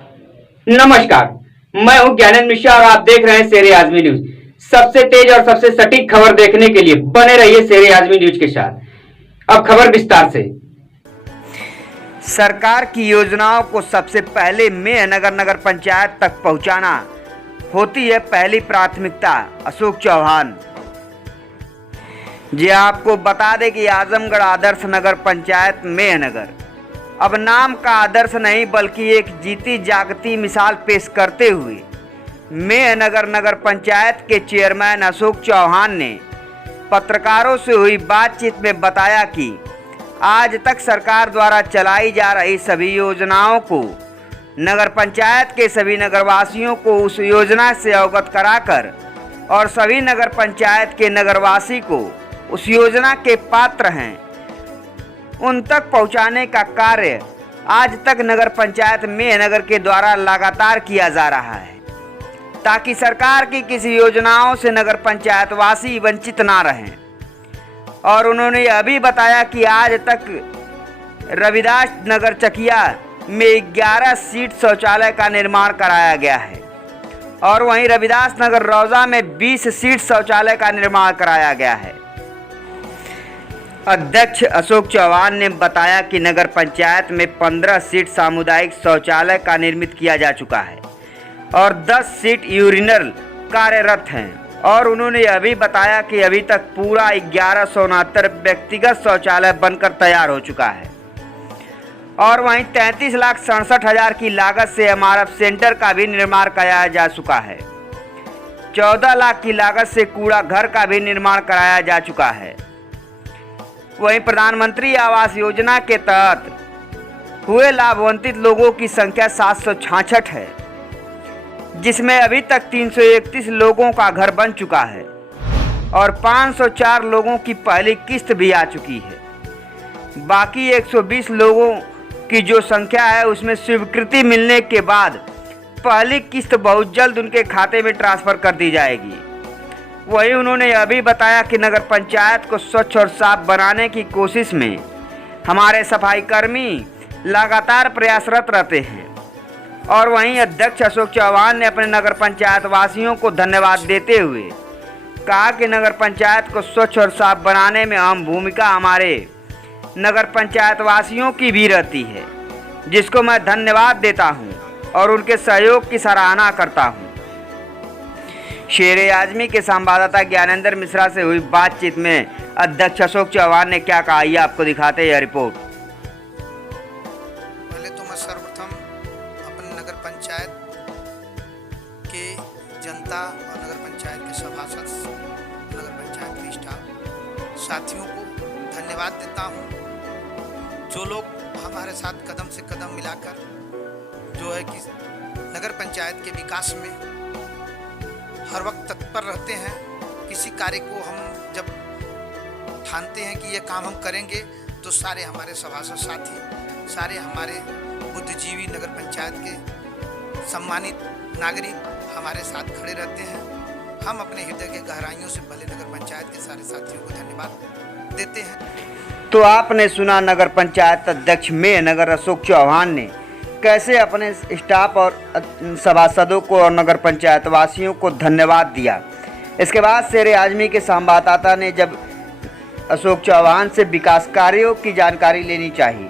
नमस्कार, मैं हूं ज्ञानेंद्र मिश्रा और आप देख रहे हैं शेरे आजमी न्यूज। सबसे तेज और सबसे सटीक खबर देखने के लिए बने रहिए शेरे आजमी न्यूज के साथ। अब खबर विस्तार से। सरकार की योजनाओं को सबसे पहले मेहनगर नगर पंचायत तक पहुंचाना होती है पहली प्राथमिकता, अशोक चौहान जी। आपको बता दें कि आजमगढ़ आदर्श नगर पंचायत मेहनगर अब नाम का आदर्श नहीं बल्कि एक जीती जागती मिसाल पेश करते हुए मेहनगर नगर पंचायत के चेयरमैन अशोक चौहान ने पत्रकारों से हुई बातचीत में बताया कि आज तक सरकार द्वारा चलाई जा रही सभी योजनाओं को नगर पंचायत के सभी नगरवासियों को उस योजना से अवगत कराकर और सभी नगर पंचायत के नगरवासी को उस योजना के पात्र हैं उन तक पहुंचाने का कार्य आज तक नगर पंचायत मेहनगर के द्वारा लगातार किया जा रहा है, ताकि सरकार की किसी योजनाओं से नगर पंचायत वासी वंचित ना रहें। और उन्होंने यह भी बताया कि आज तक रविदास नगर चकिया में 11 सीट शौचालय का निर्माण कराया गया है और वहीं रविदास नगर रौजा में 20 सीट शौचालय का निर्माण कराया गया है। अध्यक्ष अशोक चौहान ने बताया कि नगर पंचायत में 15 सीट सामुदायिक शौचालय का निर्मित किया जा चुका है और 10 सीट यूरिनल कार्यरत हैं और उन्होंने यह भी बताया कि अभी तक पूरा 1169 व्यक्तिगत शौचालय बनकर तैयार हो चुका है और वहीं 33,67,000 की लागत से एमआरएफ सेंटर का भी निर्माण कराया जा चुका है। 14 लाख की लागत से कूड़ा घर का भी निर्माण कराया जा चुका है। वहीं प्रधानमंत्री आवास योजना के तहत हुए लाभान्वित लोगों की संख्या 766 है, जिसमें अभी तक 331 लोगों का घर बन चुका है और 504 लोगों की पहली किस्त भी आ चुकी है। बाकी 120 लोगों की जो संख्या है उसमें स्वीकृति मिलने के बाद पहली किस्त बहुत जल्द उनके खाते में ट्रांसफ़र कर दी जाएगी। वहीं उन्होंने यह भी बताया कि नगर पंचायत को स्वच्छ और साफ बनाने की कोशिश में हमारे सफाई कर्मी लगातार प्रयासरत रहते हैं। और वहीं अध्यक्ष अशोक चौहान ने अपने नगर पंचायत वासियों को धन्यवाद देते हुए कहा कि नगर पंचायत को स्वच्छ और साफ बनाने में अहम भूमिका हमारे नगर पंचायत वासियों की भी रहती है, जिसको मैं धन्यवाद देता हूं और उनके सहयोग की सराहना करता हूं। शेरे आजमी के संवाददाता ज्ञानेंद्र मिश्रा से हुई बातचीत में अध्यक्ष अशोक चौहान ने क्या कहा, ये आपको दिखाते हैं यह रिपोर्ट। पहले तो मैं सर्वप्रथम अपने नगर पंचायत के जनता और नगर पंचायत के सभासद, नगर पंचायत के स्टाफ साथियों को धन्यवाद देता हूं, जो लोग हमारे साथ कदम से कदम मिलाकर जो है कि नगर पंचायत के विकास में हर वक्त तत्पर रहते हैं। किसी कार्य को हम जब ठानते हैं कि ये काम हम करेंगे तो सारे हमारे सभासद साथी, सारे हमारे बुद्धिजीवी नगर पंचायत के सम्मानित नागरिक हमारे साथ खड़े रहते हैं। हम अपने हृदय के गहराइयों से भले नगर पंचायत के सारे साथियों को धन्यवाद देते हैं। तो आपने सुना नगर पंचायत अध्यक्ष मेहनगर अशोक चौहान ने कैसे अपने स्टाफ और सभासदों को और नगर पंचायत वासियों को धन्यवाद दिया। इसके बाद शेरे आजमी के संवाददाता ने जब अशोक चौहान से विकास कार्यों की जानकारी लेनी चाहिए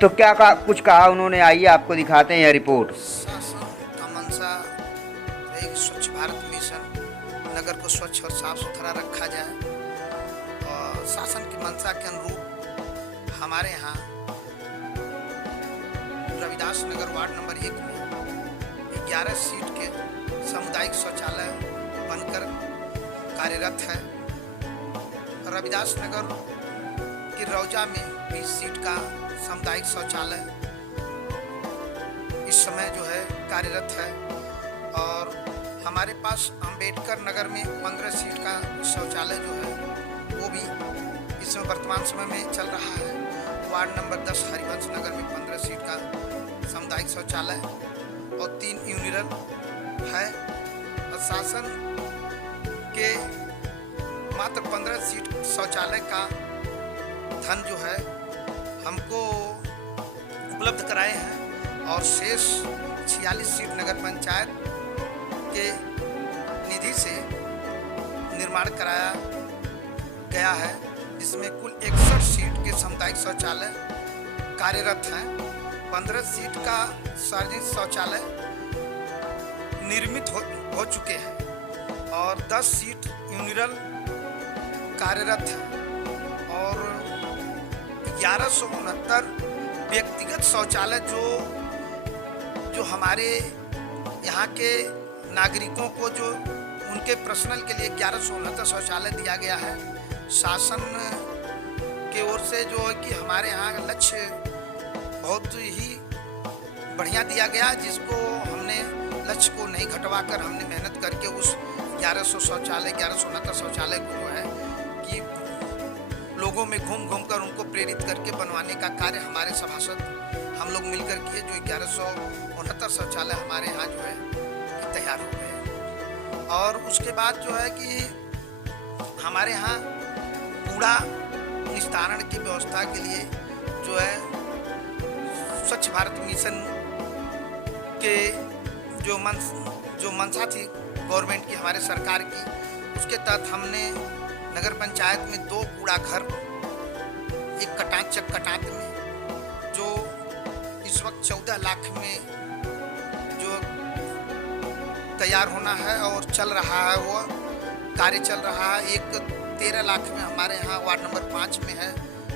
तो क्या कुछ कहा उन्होंने, आइए आपको दिखाते हैं यह रिपोर्ट। शासन का मंशा एक स्वच्छ भारत मिशन, नगर को स्वच्छ और साफ सुथरा रखा जाए और शासन की मंशा के अनुरूप हमारे यहाँ रविदास नगर वार्ड नंबर 1 में 11 सीट के सामुदायिक शौचालय बनकर कार्यरत है। रविदास नगर की रौजा में 20 सीट का सामुदायिक शौचालय इस समय जो है कार्यरत है और हमारे पास अंबेडकर नगर में 15 सीट का शौचालय जो है वो भी इस समय वर्तमान समय में चल रहा है। वार्ड नंबर 10 हरिवंश नगर में 15 सीट का सामुदायिक शौचालय और 3 यूनिरल है। और शासन के मात्र 15 सीट शौचालय का धन जो है हमको उपलब्ध कराए हैं और शेष 46 सीट नगर पंचायत के निधि से निर्माण कराया गया है, जिसमें कुल 61 सीट के सामुदायिक शौचालय कार्यरत हैं। 15 सीट का सार्वजनिक शौचालय निर्मित हो चुके हैं और 10 सीट यूनिरल कार्यरत हैं और 1169 व्यक्तिगत शौचालय जो हमारे यहाँ के नागरिकों को जो उनके पर्सनल के लिए 1169 शौचालय दिया गया है। शासन की ओर से जो है कि हमारे यहाँ लक्ष्य बहुत ही बढ़िया दिया गया, जिसको हमने लक्ष्य को नहीं घटवाकर हमने मेहनत करके उस 1169 शौचालय को जो है कि लोगों में घूम घूम कर उनको प्रेरित करके बनवाने का कार्य हमारे सभासद हम लोग मिलकर किए, जो 1169 शौचालय हमारे यहाँ जो है कि तैयार हो गए। और उसके बाद जो है कि हमारे यहाँ कूड़ा निस्तारण की व्यवस्था के लिए जो है स्वच्छ भारत मिशन के जो मंशा थी गवर्नमेंट की, हमारे सरकार की, उसके तहत हमने नगर पंचायत में 2 कूड़ा घर, एक कटात में जो इस वक्त 14 लाख में जो तैयार होना है और चल रहा है, वो कार्य चल रहा है। एक 13 लाख में हमारे यहाँ वार्ड नंबर 5 में है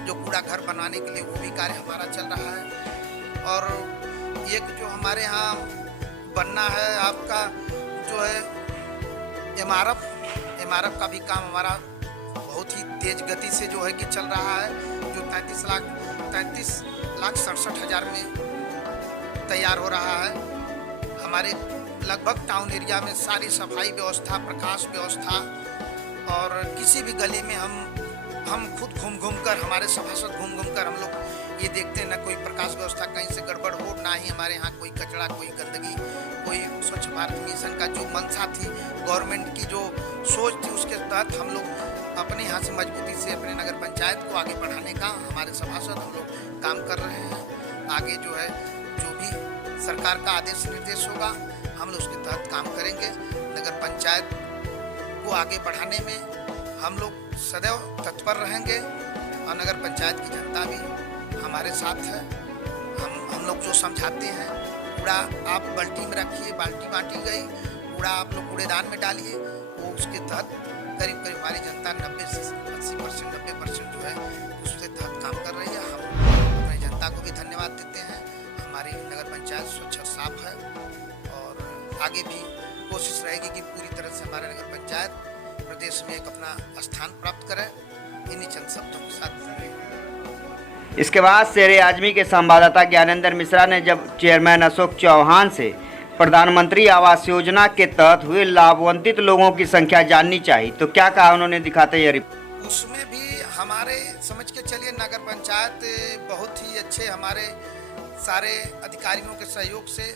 जो कूड़ा घर बनाने के लिए, वो भी कार्य हमारा चल रहा है। और एक जो हमारे यहाँ बनना है आपका जो है एमआरएफ का भी काम हमारा बहुत ही तेज गति से जो है कि चल रहा है, जो 33 लाख 67 हज़ार में तैयार हो रहा है। हमारे लगभग टाउन एरिया में सारी सफाई व्यवस्था, प्रकाश व्यवस्था और किसी भी गली में हम खुद घूम कर, हमारे सभासद घूम कर हम लोग ये देखते हैं, ना कोई प्रकाश व्यवस्था कहीं से गड़बड़ हो, ना ही हमारे यहाँ कोई कचरा, कोई गंदगी, कोई स्वच्छ भारत मिशन का जो मंशा थी, गवर्नमेंट की जो सोच थी, उसके तहत हम लोग अपने यहाँ से मजबूती से अपने नगर पंचायत को आगे बढ़ाने का हमारे सभासद हम लोग काम कर रहे हैं। आगे जो है जो भी सरकार का आदेश निर्देश होगा हम लोग उसके तहत काम करेंगे। नगर पंचायत को आगे बढ़ाने में हम लोग सदैव तत्पर रहेंगे और नगर पंचायत की जनता भी हमारे साथ है। हम लोग जो समझाते हैं, कूड़ा आप बाल्टी में रखिए, बाल्टी बांटी गई, कूड़ा आप लोग कूड़ेदान में डालिए, वो उसके तहत करीब हमारी जनता 90 से 80% 90% जो है उसके तहत काम कर रही है। हम अपनी जनता को भी धन्यवाद देते हैं। हमारी नगर पंचायत स्वच्छ और साफ है और आगे भी कोशिश रहेगी कि पूरी तरह से हमारा नगर पंचायत प्रदेश में एक अपना स्थान प्राप्त करे। इन्हीं चंद शब्दों के साथ इसके बाद शेरे आजमी के संवाददाता ज्ञानेंद्र मिश्रा ने जब चेयरमैन अशोक चौहान से प्रधानमंत्री आवास योजना के तहत हुए लाभान्वित लोगों की संख्या जाननी चाहिए तो क्या कहा उन्होंने, दिखाते ये रिपोर्ट। उसमें भी हमारे समझ के चलिए नगर पंचायत बहुत ही अच्छे, हमारे सारे अधिकारियों के सहयोग से,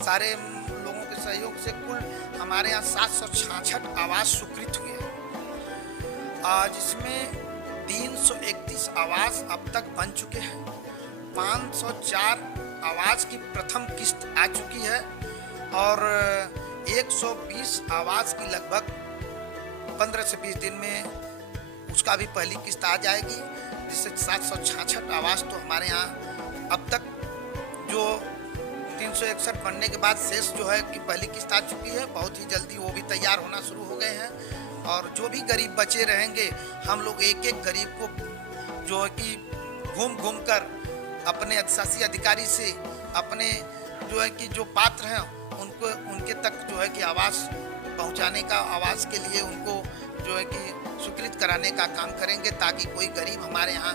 सारे लोगों के सहयोग से कुल हमारे यहाँ 766 आवास स्वीकृत हुए हैं, जिसमें 331 आवास अब तक बन चुके हैं। 504 आवास की प्रथम किस्त आ चुकी है और 120 आवास की लगभग 15 से 20 दिन में उसका भी पहली किस्त आ जाएगी, जिससे 766 आवास तो हमारे यहाँ अब तक जो 361 बनने के बाद शेष जो है कि पहली किस्त आ चुकी है। बहुत ही जल्दी वो भी तैयार होना शुरू हो गए हैं और जो भी गरीब बचे रहेंगे हम लोग एक एक गरीब को जो है कि घूम कर अपने शासी अधिकारी से अपने जो है कि जो पात्र हैं उनको उनके तक जो है कि आवास पहुंचाने का, आवास के लिए उनको जो है कि स्वीकृत कराने का काम करेंगे, ताकि कोई गरीब हमारे यहाँ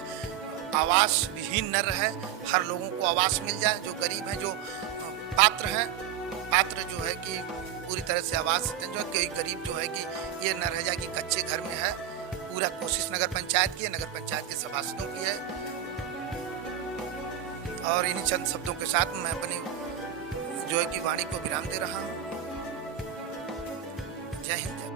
आवास विहीन न रहे, हर लोगों को आवास मिल जाए। जो गरीब हैं, जो पात्र हैं, पात्र जो है कि पूरी तरह से आवास जो है, कोई गरीब जो है कि ये न रह जाए कि कच्चे घर में है। पूरा कोशिश नगर पंचायत की है, नगर पंचायत के सभासदों की है। और इन्हीं चंद शब्दों के साथ मैं अपनी जो है कि वाणी को विराम दे रहा हूँ। जय हिंद।